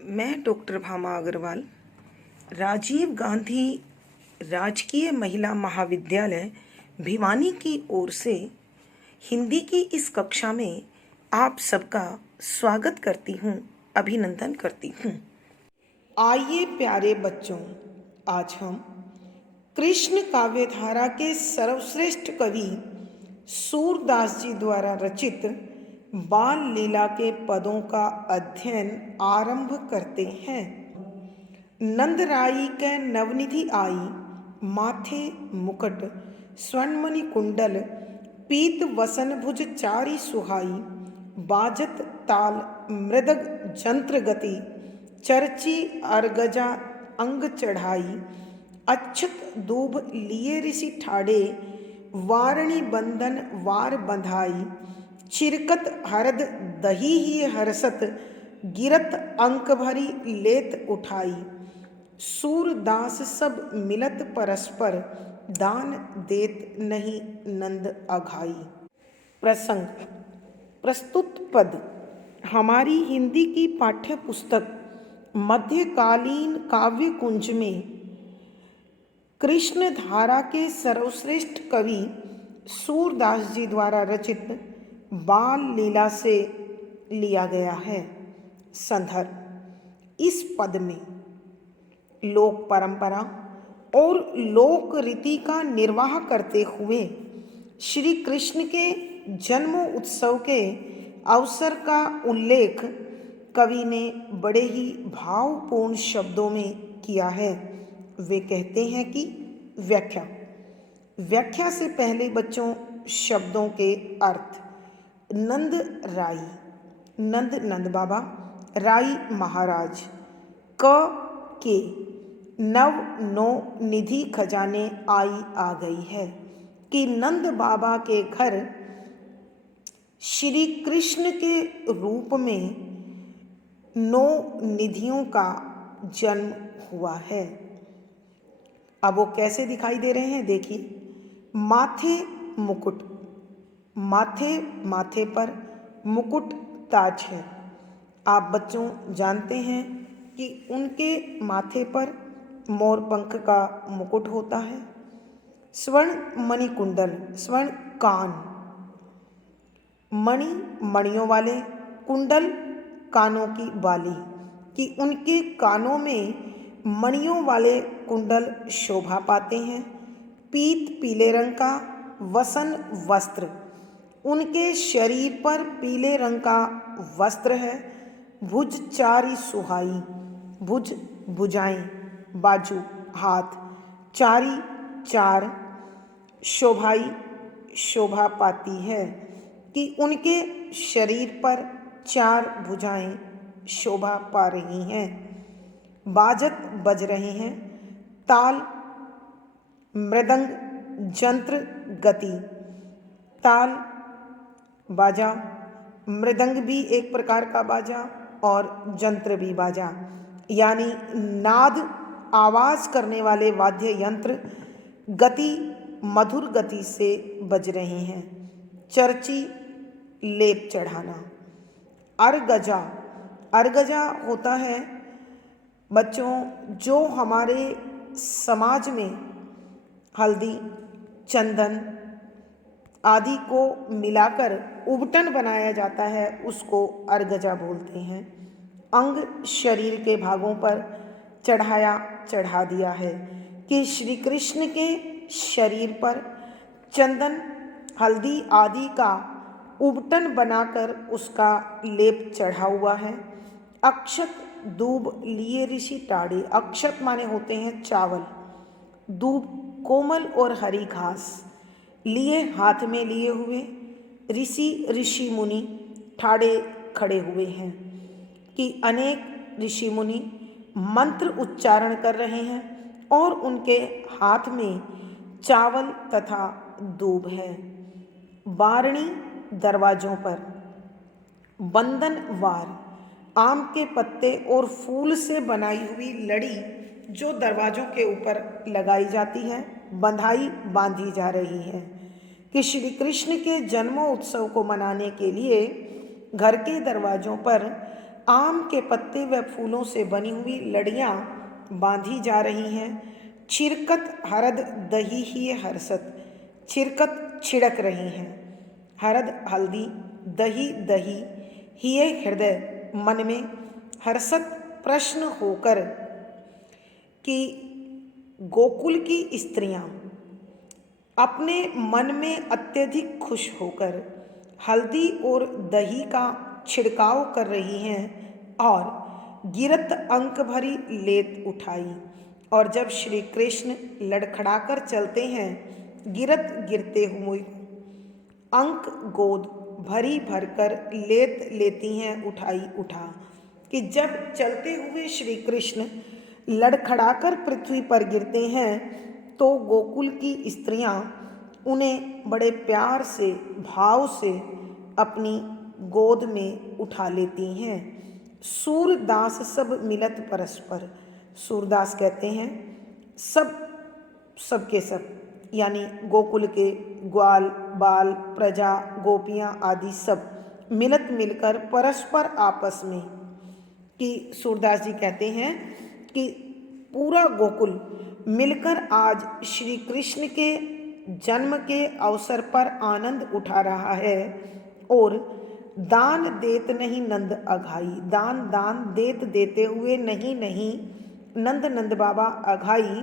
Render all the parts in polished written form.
मैं डॉक्टर भामा अग्रवाल राजीव गांधी राजकीय महिला महाविद्यालय भिवानी की ओर से हिंदी की इस कक्षा में आप सबका स्वागत करती हूँ, अभिनंदन करती हूँ। आइए प्यारे बच्चों, आज हम कृष्ण काव्यधारा के सर्वश्रेष्ठ कवि सूरदास जी द्वारा रचित बाल लीला के पदों का अध्ययन आरंभ करते हैं। नंदराई के नवनिधि आई, माथे मुकुट स्वर्णमणि कुंडल, पीत वसन भुज चारी सुहाई, बाजत ताल मृदग जंत्र गति, चर्ची अर्गजा अंग चढ़ाई, अक्षत दूब लिए ऋषि ठाड़े, वारणी बंधन वार बंधाई, चिरकत हरद दही ही हरसत, गिरत अंक भरी लेत उठाई, सूरदास सब मिलत परस्पर, दान देत नहीं नंद अघाई। प्रसंग। प्रस्तुत पद हमारी हिंदी की पाठ्य पुस्तक मध्यकालीन काव्य कुंज में कृष्ण धारा के सर्वश्रेष्ठ कवि सूरदास जी द्वारा रचित बाल लीला से लिया गया है। संदर्भ। इस पद में लोक परंपरा और लोक रीति का निर्वाह करते हुए श्री कृष्ण के जन्म उत्सव के अवसर का उल्लेख कवि ने बड़े ही भावपूर्ण शब्दों में किया है। वे कहते हैं कि व्याख्या से पहले बच्चों शब्दों के अर्थ। नंद राई, नंद बाबा, राई महाराज, के नौ निधि खजाने आई आ गई है कि नंद बाबा के घर श्री कृष्ण के रूप में 9 निधियों का जन्म हुआ है। अब वो कैसे दिखाई दे रहे हैं, देखिए। माथे मुकुट, माथे पर मुकुट ताज है। आप बच्चों जानते हैं कि उनके माथे पर मोर पंख का मुकुट होता है। स्वर्ण मणि कुंडल, स्वर्ण कान, मणियों वाले, कुंडल कानों की बाली, कि उनके कानों में मणियों वाले कुंडल शोभा पाते हैं। पीत पीले रंग का वसन वस्त्र, उनके शरीर पर पीले रंग का वस्त्र है। भुज चारी सुहाई, भुज भुजाएं, बाजू हाथ, चारी चार, शोभाई शोभा पाती है कि उनके शरीर पर 4 भुजाएं शोभा पा रही हैं। बाजत बज रहे हैं, ताल मृदंग जंत्र गति, ताल बाजा, मृदंग भी एक प्रकार का बाजा और जंत्र भी बाजा, यानी नाद आवाज करने वाले वाद्य यंत्र गति मधुर गति से बज रहे हैं। चर्ची लेप चढ़ाना। अर्गजा होता है बच्चों जो हमारे समाज में हल्दी चंदन आदि को मिलाकर उबटन बनाया जाता है, उसको अर्गजा बोलते हैं। अंग शरीर के भागों पर चढ़ा दिया है कि श्री कृष्ण के शरीर पर चंदन हल्दी आदि का उबटन बनाकर उसका लेप चढ़ा हुआ है। अक्षत दूब लिए ऋषि टाड़े, अक्षत माने होते हैं चावल, दूब कोमल और हरी घास, लिए हाथ में लिए हुए, ऋषि मुनि ठाड़े खड़े हुए हैं कि अनेक ऋषि मुनि मंत्र उच्चारण कर रहे हैं और उनके हाथ में चावल तथा दूब है। बारणी दरवाजों पर, बंधन वार, आम के पत्ते और फूल से बनाई हुई लड़ी जो दरवाजों के ऊपर लगाई जाती है, बंधाई बांधी जा रही है कि श्री कृष्ण के जन्मोत्सव को मनाने के लिए घर के दरवाजों पर आम के पत्ते व फूलों से बनी हुई लड़ियां बांधी जा रही हैं। छिरकत हरद दही ही हर्षत, छिरकत छिड़क रही हैं। हरद हल्दी, दही दही, हिय हृदय, मन में हर्षत प्रश्न होकर कि गोकुल की स्त्रियां अपने मन में अत्यधिक खुश होकर हल्दी और दही का छिड़काव कर रही हैं और गिरत अंक भरी लेत उठाई। और जब श्री कृष्ण लड़खड़ाकर चलते हैं, गिरत गिरते हुए अंक गोद भरी भरकर लेत लेती हैं उठाई उठा। कि जब चलते हुए श्री कृष्ण लड़खड़ाकर पृथ्वी पर गिरते हैं तो गोकुल की स्त्रियां उन्हें बड़े प्यार से, भाव से अपनी गोद में उठा लेती हैं। सूरदास सब मिलत परस्पर, सूरदास कहते हैं सब के सब, यानी गोकुल के ग्वाल बाल प्रजा गोपियाँ आदि सब मिलत मिलकर परस्पर आपस में, कि सूरदास जी कहते हैं कि पूरा गोकुल मिलकर आज श्री कृष्ण के जन्म के अवसर पर आनंद उठा रहा है। और दान देत नहीं नंद अघाई, दान दान देत देते हुए नहीं नहीं नंद नंद बाबा अघाई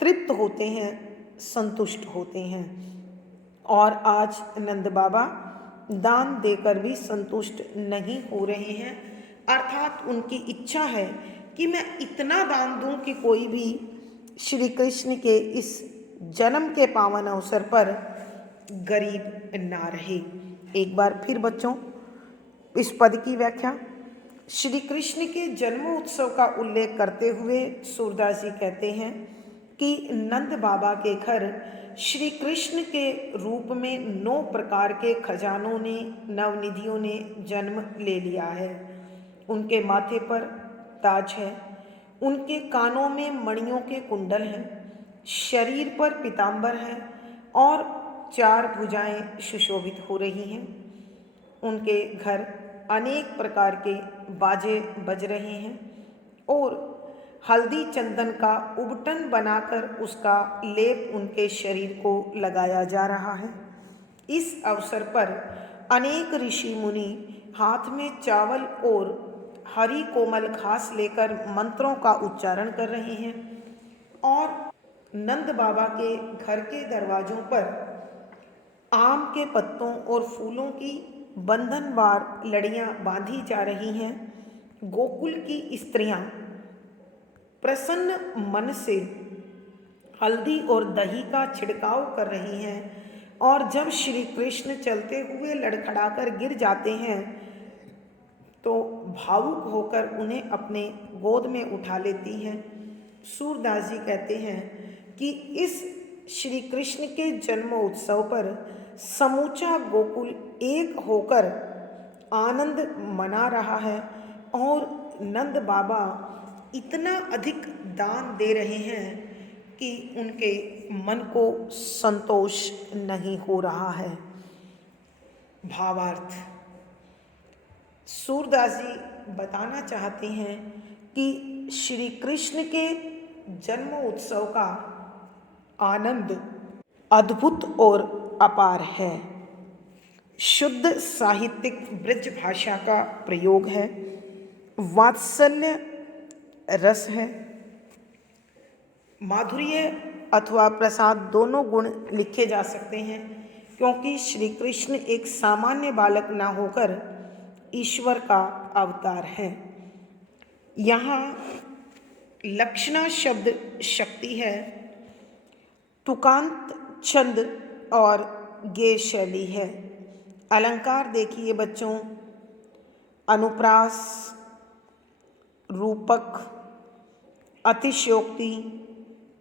तृप्त होते हैं, संतुष्ट होते हैं। और आज नंद बाबा दान देकर भी संतुष्ट नहीं हो रहे हैं, अर्थात उनकी इच्छा है कि मैं इतना दान दूं कि कोई भी श्री कृष्ण के इस जन्म के पावन अवसर पर गरीब ना रहे। एक बार फिर बच्चों इस पद की व्याख्या। श्री कृष्ण के जन्म उत्सव का उल्लेख करते हुए सूरदास जी कहते हैं कि नंद बाबा के घर श्री कृष्ण के रूप में 9 प्रकार के खजानों ने, नवनिधियों ने जन्म ले लिया है। उनके माथे पर ताज है, उनके कानों में मणियों के कुंडल हैं, शरीर पर पीतांबर है और 4 भुजाएं सुशोभित हो रही हैं। उनके घर अनेक प्रकार के बाजे बज रहे हैं और हल्दी चंदन का उबटन बनाकर उसका लेप उनके शरीर को लगाया जा रहा है। इस अवसर पर अनेक ऋषि मुनि हाथ में चावल और हरी कोमल घास लेकर मंत्रों का उच्चारण कर रहे हैं और नंद बाबा के घर के दरवाजों पर आम के पत्तों और फूलों की बंधनवार लड़ियां बांधी जा रही हैं। गोकुल की स्त्रियां प्रसन्न मन से हल्दी और दही का छिड़काव कर रही हैं और जब श्री कृष्ण चलते हुए लड़खड़ाकर गिर जाते हैं तो भावुक होकर उन्हें अपने गोद में उठा लेती हैं। सूरदास जी कहते हैं कि इस श्री कृष्ण के जन्म उत्सव पर समूचा गोकुल एक होकर आनंद मना रहा है और नंद बाबा इतना अधिक दान दे रहे हैं कि उनके मन को संतोष नहीं हो रहा है। भावार्थ, सूरदास जी बताना चाहते हैं कि श्री कृष्ण के जन्म उत्सव का आनंद अद्भुत और अपार है। शुद्ध साहित्यिक ब्रज भाषा का प्रयोग है, वात्सल्य रस है, माधुर्य अथवा प्रसाद दोनों गुण लिखे जा सकते हैं, क्योंकि श्री कृष्ण एक सामान्य बालक न होकर ईश्वर का अवतार है। यहाँ लक्षणा शब्द शक्ति है, तुकांत छंद और गेय शैली है। अलंकार देखिए बच्चों, अनुप्रास, रूपक, अतिशयोक्ति,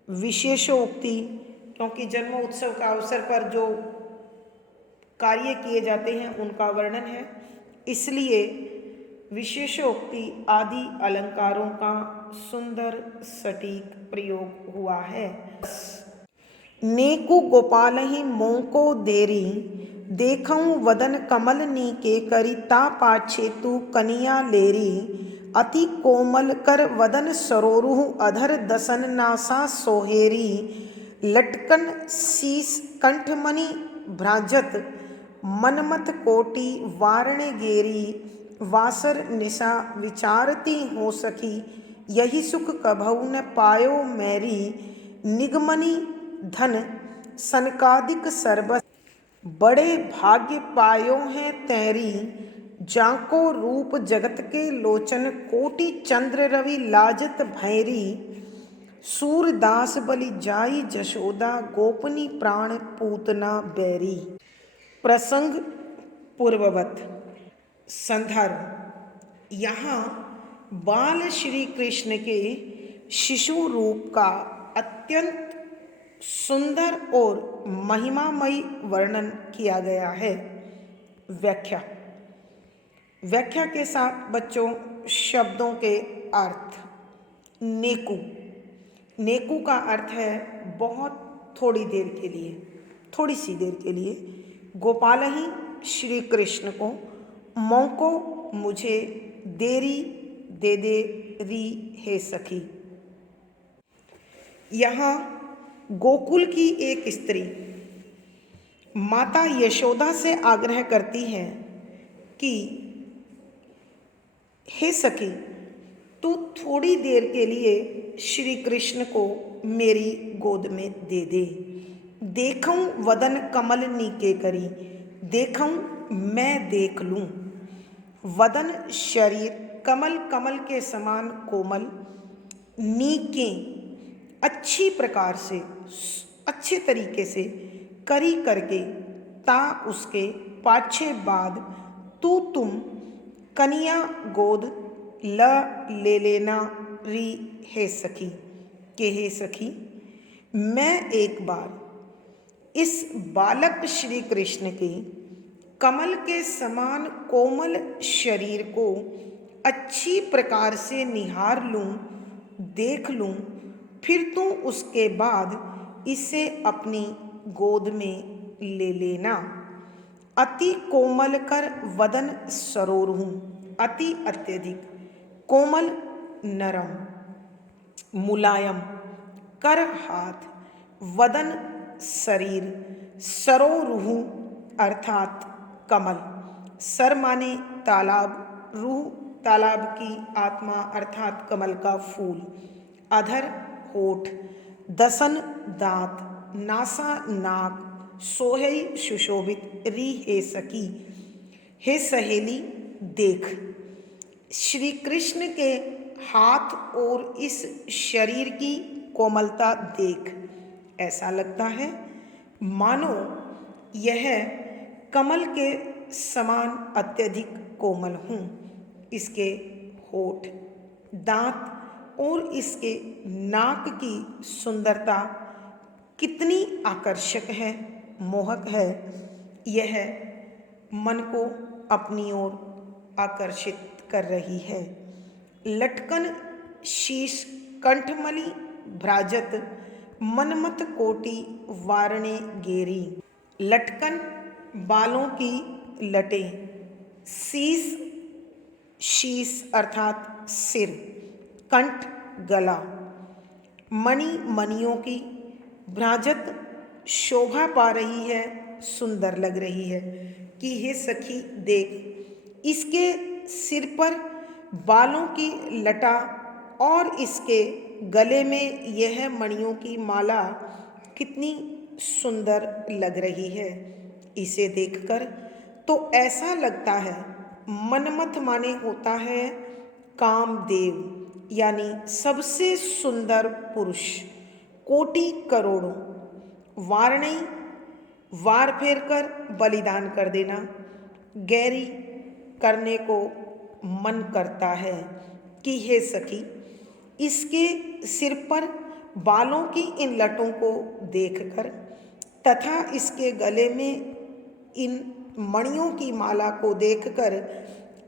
विशेषोक्ति, क्योंकि जन्म उत्सव का अवसर पर जो कार्य किए जाते हैं उनका वर्णन है, इसलिए विशेषोक्ति आदि अलंकारों का सुंदर सटीक प्रयोग हुआ है। नेकु गोपाल ही मोंको देरी देखऊं वदन कमल नीके करी ता पाछे तू कनिया लेरी अति कोमल कर वदन सरोरुह अधर दसन नासा सोहेरी लटकन शीस कंठमणि भ्राजत मनमत कोटि वारणे गेरी वासर निशा विचारती हो सखी यही सुख कभऊ न पायो मैरी निगमनी धन सनकादिक सर्बस बड़े भाग्य पायो हैं तैरी जाको रूप जगत के लोचन कोटि चंद्र रवि लाजत भैरी सूरदास बलि जाई जशोदा गोपनी प्राण पूतना बैरी। प्रसंग पूर्ववत। संदर्भ, यहाँ बाल श्री कृष्ण के शिशु रूप का अत्यंत सुंदर और महिमामयी वर्णन किया गया है। व्याख्या। व्याख्या के साथ बच्चों शब्दों के अर्थ। नेकु। नेकु का अर्थ है बहुत थोड़ी देर के लिए, थोड़ी सी देर के लिए। गोपाल ही श्री कृष्ण को मौको मुझे देरी दे दे री हे सखी। यहाँ गोकुल की एक स्त्री माता यशोदा से आग्रह करती है कि हे सखी, तू थोड़ी देर के लिए श्री कृष्ण को मेरी गोद में दे दे। देखूं वदन कमल नीके करी, देखूं मैं देख लूं। वदन शरीर, कमल कमल के समान कोमल, नीके अच्छी प्रकार से, अच्छे तरीके से, करी करके, ता उसके पाछे बाद, तू तुम कनिया गोद ले लेना री हे सखी, के हे सखी, मैं एक बार इस बालक श्री कृष्ण के कमल के समान कोमल शरीर को अच्छी प्रकार से निहार लूं, देख लूं, फिर तू उसके बाद इसे अपनी गोद में ले लेना। अति कोमल कर वदन सरोरुह, अति अत्यधिक, कोमल नरम मुलायम, कर हाथ, वदन शरीर, सरोरुह अर्थात कमल, सर माने तालाब, रूह तालाब की आत्मा अर्थात कमल का फूल, अधर होठ, दसन दांत, नासा नाक, सोहई सुशोभित, री हे सखी, हे सहेली देख। श्री कृष्ण के हाथ और इस शरीर की कोमलता देख, ऐसा लगता है मानो यह कमल के समान अत्यधिक कोमल हूँ। इसके होठ, दांत और इसके नाक की सुंदरता कितनी आकर्षक है, मोहक है। यह मन को अपनी ओर आकर्षित कर रही है। लटकन शीश कंठमणि भ्राजत मनमत कोटि वारणे गेरी। लटकन बालों की लटें, शीश शीश अर्थात सिर, कंठ गला, मणि मणियों की, भ्राजत शोभा पा रही है, सुंदर लग रही है। कि हे सखी देख, इसके सिर पर बालों की लटा और इसके गले में यह मणियों की माला कितनी सुंदर लग रही है। इसे देखकर तो ऐसा लगता है, मनमथ माने होता है कामदेव, यानी सबसे सुंदर पुरुष, कोटि करोड़ों, वारणी वार फेर कर बलिदान कर देना, गैरी करने को मन करता है। कि हे सखी, इसके सिर पर बालों की इन लटों को देखकर तथा इसके गले में इन मणियों की माला को देखकर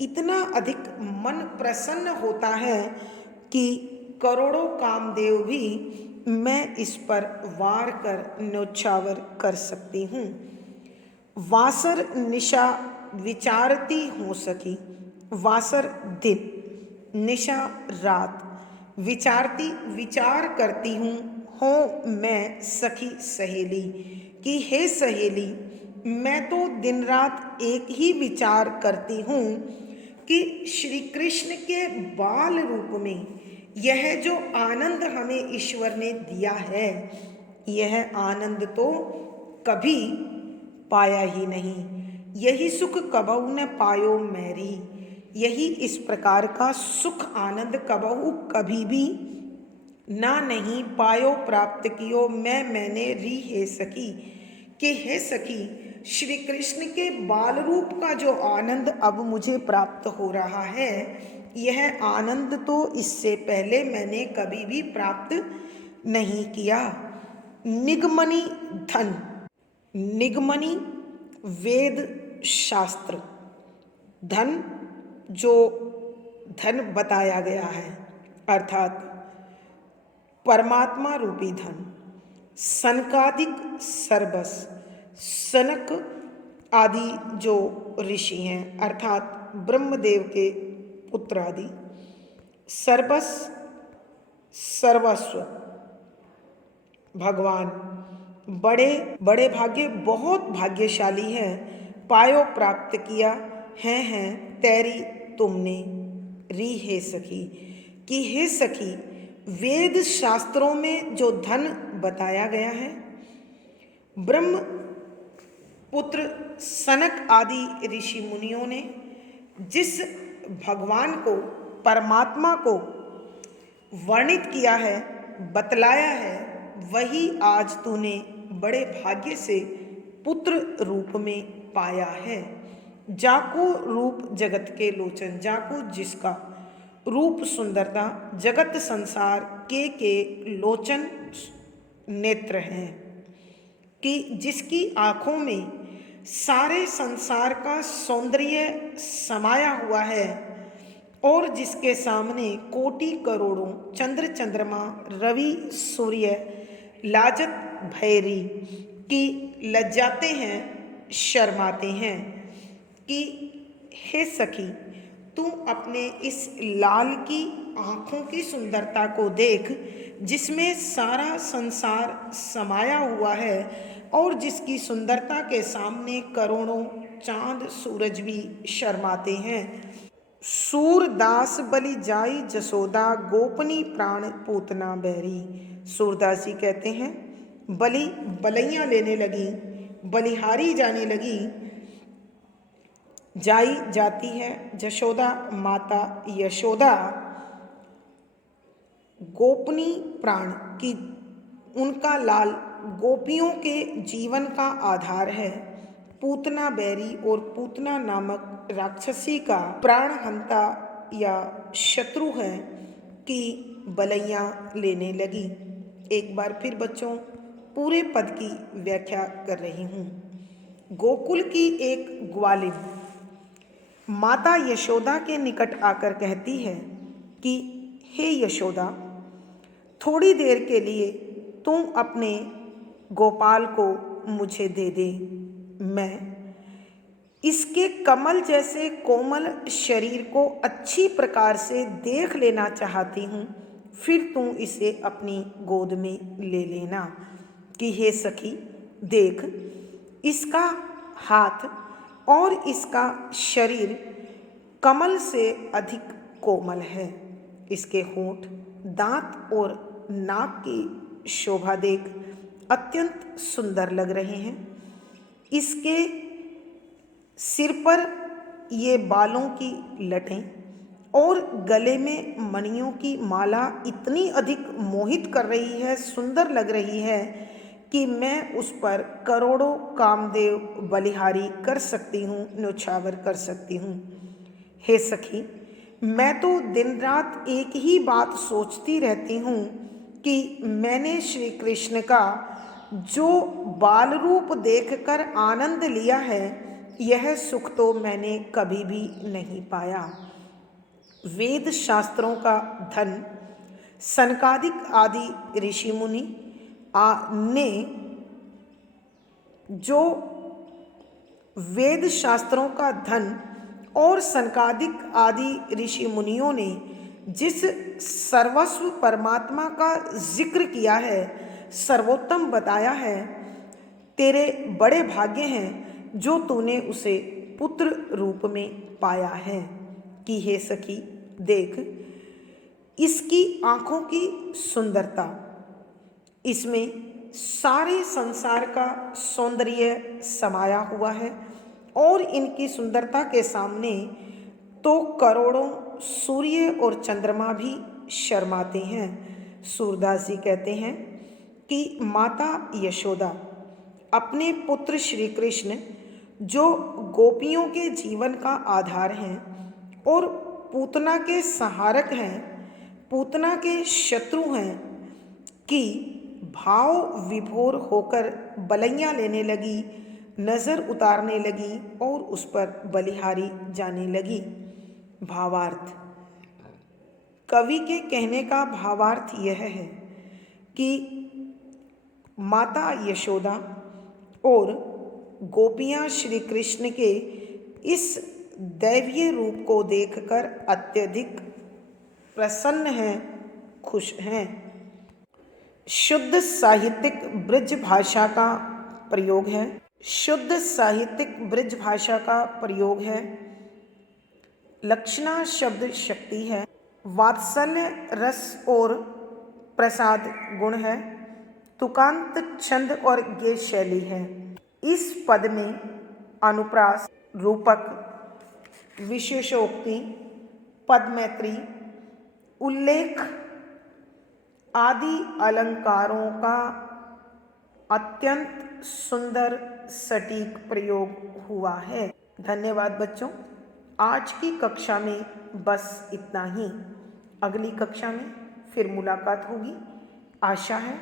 इतना अधिक मन प्रसन्न होता है कि करोड़ों कामदेव भी मैं इस पर वार कर न्योछावर कर सकती हूँ। वासर निशा विचारती हो सखी, वासर दिन, निशा रात, विचारती विचार करती हूँ, हो मैं सखी सहेली, कि हे सहेली मैं तो दिन रात एक ही विचार करती हूँ कि श्री कृष्ण के बाल रूप में यह जो आनंद हमें ईश्वर ने दिया है, यह आनंद तो कभी पाया ही नहीं। यही सुख कबहू न पायो मैरी, यही इस प्रकार का सुख आनंद कबहू कभी भी ना नहीं पायो प्राप्त कियो मैंने री हे सखी, कि हे सखी श्री कृष्ण के बाल रूप का जो आनंद अब मुझे प्राप्त हो रहा है, यह आनंद तो इससे पहले मैंने कभी भी प्राप्त नहीं किया। निगमनी धन, निगमनी वेद शास्त्र, धन जो धन बताया गया है अर्थात परमात्मा रूपी धन, सनकादिक सर्वस, सनक आदि जो ऋषि हैं अर्थात ब्रह्मदेव के पुत्र आदि, सर्वस सर्वस्व भगवान बड़े बड़े भाग्य बहुत भाग्यशाली है, पायो प्राप्त किया हैं तेरी तुमने री हे सखी, कि हे सखी वेद शास्त्रों में जो धन बताया गया है, ब्रह्म पुत्र सनक आदि ऋषि मुनियों ने जिस भगवान को परमात्मा को वर्णित किया है, बतलाया है, वही आज तूने बड़े भाग्य से पुत्र रूप में पाया है। जाको रूप जगत के लोचन, जाको जिसका रूप सुंदरता जगत संसार के लोचन नेत्र हैं, कि जिसकी आँखों में सारे संसार का सौंदर्य समाया हुआ है और जिसके सामने कोटि करोड़ों चंद्र चंद्रमा रवि सूर्य लाजत भैरी की लज्जाते हैं, शर्माते हैं, कि हे सखी तू अपने इस लाल की आँखों की सुंदरता को देख, जिसमें सारा संसार समाया हुआ है और जिसकी सुंदरता के सामने करोड़ों चांद सूरज भी शर्माते हैं। सूरदास बलि जाई जसोदा, गोपनी प्राण पूतना बैरी। सूरदास जी कहते हैं बलि बलैयाँ लेने लगी, बलिहारी जाने लगी, जाई जाती है जशोदा माता यशोदा, गोपनी प्राण की उनका लाल गोपियों के जीवन का आधार है, पूतना बैरी और पूतना नामक राक्षसी का प्राणहंता या शत्रु है, कि बलैयाँ लेने लगी। एक बार फिर बच्चों पूरे पद की व्याख्या कर रही हूँ। गोकुल की एक ग्वालिन माता यशोदा के निकट आकर कहती है कि हे यशोदा, थोड़ी देर के लिए तुम अपने गोपाल को मुझे दे दे, मैं इसके कमल जैसे कोमल शरीर को अच्छी प्रकार से देख लेना चाहती हूँ, फिर तुम इसे अपनी गोद में ले लेना। कि हे सखी देख, इसका हाथ और इसका शरीर कमल से अधिक कोमल है, इसके होंठ, दांत और नाक की शोभा देख अत्यंत सुंदर लग रहे हैं, इसके सिर पर ये बालों की लटें और गले में मणियों की माला इतनी अधिक मोहित कर रही है, सुंदर लग रही है कि मैं उस पर करोड़ों कामदेव बलिहारी कर सकती हूँ, न्योछावर कर सकती हूँ। हे सखी, मैं तो दिन रात एक ही बात सोचती रहती हूँ कि मैंने श्री कृष्ण का जो बाल रूप देखकर आनंद लिया है, यह सुख तो मैंने कभी भी नहीं पाया। वेद शास्त्रों का धन सनकादिक आदि ऋषि मुनि ने जो वेद शास्त्रों का धन और सनकादिक आदि ऋषि मुनियों ने जिस सर्वस्व परमात्मा का जिक्र किया है, सर्वोत्तम बताया है, तेरे बड़े भाग्य हैं जो तूने उसे पुत्र रूप में पाया है। कि हे सखी देख, इसकी आँखों की सुंदरता, इसमें सारे संसार का सौंदर्य समाया हुआ है और इनकी सुंदरता के सामने तो करोड़ों सूर्य और चंद्रमा भी शर्माते हैं। सूरदास जी कहते हैं कि माता यशोदा अपने पुत्र श्री कृष्ण जो गोपियों के जीवन का आधार हैं और पूतना के सहारक हैं, पूतना के शत्रु हैं, कि भाव विभोर होकर बलैयाँ लेने लगी, नज़र उतारने लगी और उस पर बलिहारी जाने लगी। भावार्थ, कवि के कहने का भावार्थ यह है कि माता यशोदा और गोपियाँ श्री कृष्ण के इस दैवीय रूप को देखकर अत्यधिक प्रसन्न हैं, खुश हैं। शुद्ध साहित्यिक ब्रज भाषा का प्रयोग है। शुद्ध साहित्यिक ब्रज भाषा का प्रयोग है। लक्षणा शब्द शक्ति है। वात्सल्य रस और प्रसाद गुण है। तुकांत छंद और गीत शैली है। इस पद में अनुप्रास, रूपक, विशेषोक्ति, पदमैत्री, उल्लेख आदि अलंकारों का अत्यंत सुंदर सटीक प्रयोग हुआ है। धन्यवाद बच्चों। आज की कक्षा में बस इतना ही। अगली कक्षा में फिर मुलाकात होगी। आशा है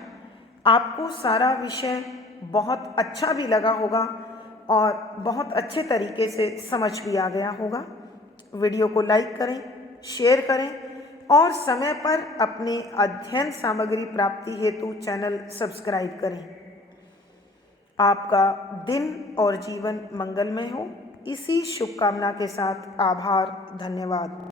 आपको सारा विषय बहुत अच्छा भी लगा होगा और बहुत अच्छे तरीके से समझ भी आ गया होगा। वीडियो को लाइक करें, शेयर करें और समय पर अपने अध्ययन सामग्री प्राप्ति हेतु चैनल सब्सक्राइब करें। आपका दिन और जीवन मंगलमय हो, इसी शुभकामना के साथ आभार, धन्यवाद।